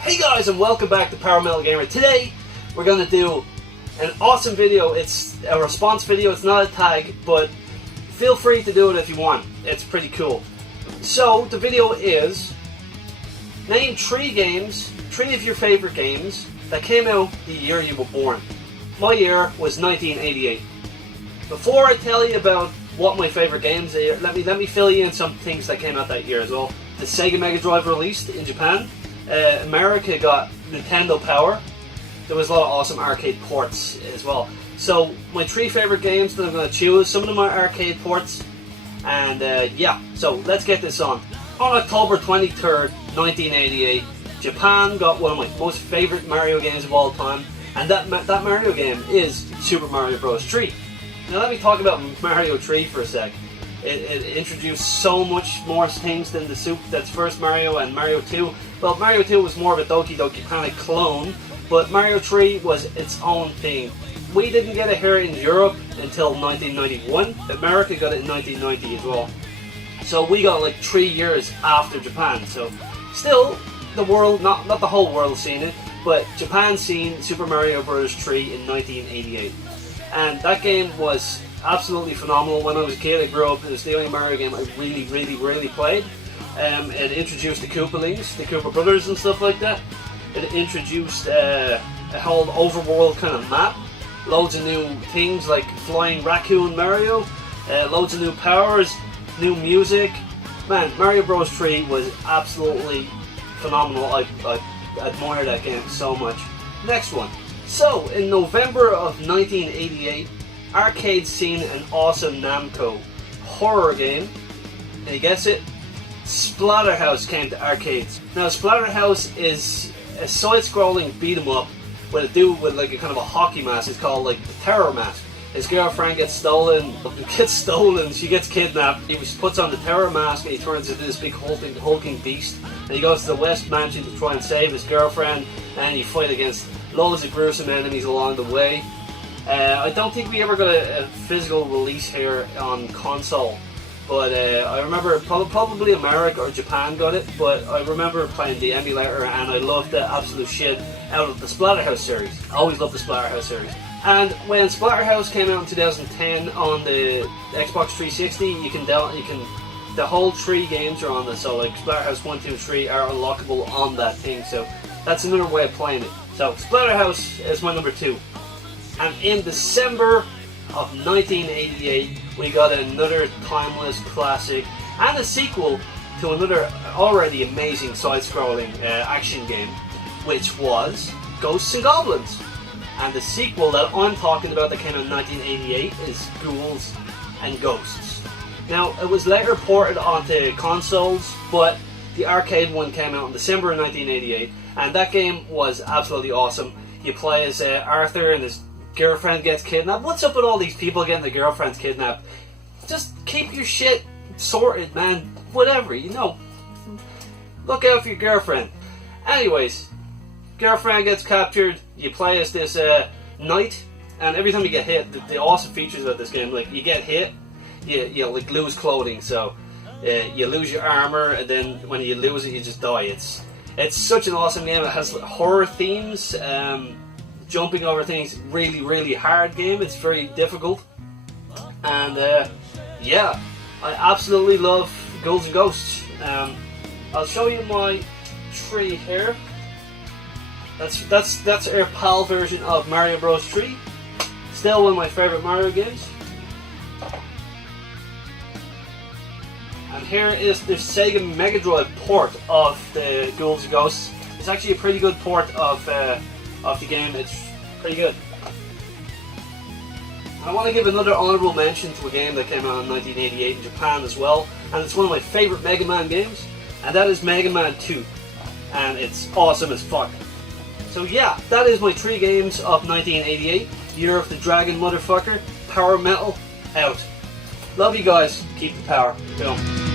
Hey guys, and welcome back to Power Metal Gamer. Today we're going to do an awesome video. It's a response video, it's not a tag, but feel free to do it if you want. It's pretty cool. So the video is, name 3 games, 3 of your favorite games that came out the year you were born. My year was 1988. Before I tell you about what my favorite games are, let me fill you in some things that came out that year as well. The Sega Mega Drive released in Japan. America got Nintendo Power. There was a lot of awesome arcade ports as well. So my 3 favorite games that I'm going to choose, some of them are arcade ports, and yeah, so let's get this on. On October 23rd, 1988, Japan got one of my most favorite Mario games of all time, and that Mario game is Super Mario Bros. 3. Now let me talk about Mario 3 for a sec. It introduced so much more things than that's first Mario and Mario 2. Well, Mario 2 was more of a Doki Doki Panic clone, but Mario 3 was its own thing. We didn't get it here in Europe until 1991. America got it in 1990 as well. So we got like 3 years after Japan. So still, the world, not the whole world seen it, but Japan seen Super Mario Bros. 3 in 1988. And that game was absolutely phenomenal. When I was a kid, I grew up, it was the only Mario game I really played. It introduced the Koopalings, the Koopa Brothers and stuff like that. It introduced a whole overworld kind of map. Loads of new things like Flying Raccoon Mario, loads of new powers, new music. Man, Mario Bros. 3 was absolutely phenomenal. I admire that game so much. Next one. So, in November of 1988, arcades seen an awesome Namco horror game. Can you guess it? Splatterhouse came to arcades. Now, Splatterhouse is a side-scrolling beat-em-up with a dude with like a kind of a hockey mask. It's called like the Terror Mask. His girlfriend gets stolen, she gets kidnapped. He puts on the Terror Mask and he turns into this big hulking beast. And he goes to the West Mansion to try and save his girlfriend, and you fight against loads of gruesome enemies along the way. I don't think we ever got a physical release here on console, but I remember probably America or Japan got it, but I remember playing the emulator and I loved the absolute shit out of the Splatterhouse series. I always loved the Splatterhouse series. And when Splatterhouse came out in 2010 on the Xbox 360, the whole 3 games are on this, so like Splatterhouse 1, 2, and 3 are unlockable on that thing, so that's another way of playing it. So Splatterhouse is my number 2. And in December of 1988, we got another timeless classic and a sequel to another already amazing side-scrolling action game, which was Ghosts and Goblins. And the sequel that I'm talking about that came out in 1988 is Ghouls and Ghosts. Now, it was later ported onto consoles, but the arcade one came out in December of 1988, and that game was absolutely awesome. You play as Arthur and his girlfriend gets kidnapped. What's up with all these people getting their girlfriends kidnapped? Just keep your shit sorted, man. Whatever, you know. Look out for your girlfriend. Anyways, girlfriend gets captured. You play as this knight, and every time you get hit, the awesome features of this game, like you get hit, you like lose clothing, so you lose your armor, and then when you lose it, you just die. It's such an awesome game. It has horror themes. Jumping over things, really hard game. It's very difficult, and yeah, I absolutely love Ghouls and Ghosts. I'll show you my 3 here. That's our PAL version of Mario Bros. 3. Still one of my favorite Mario games. And here is the Sega Mega Drive port of the Ghouls and Ghosts. It's actually a pretty good port of the game. It's pretty good. I want to give another honourable mention to a game that came out in 1988 in Japan as well, and it's one of my favourite Mega Man games, and that is Mega Man 2, and it's awesome as fuck. So yeah, that is my 3 games of 1988, Year of the Dragon motherfucker, Power Metal, out. Love you guys, keep the power. Boom.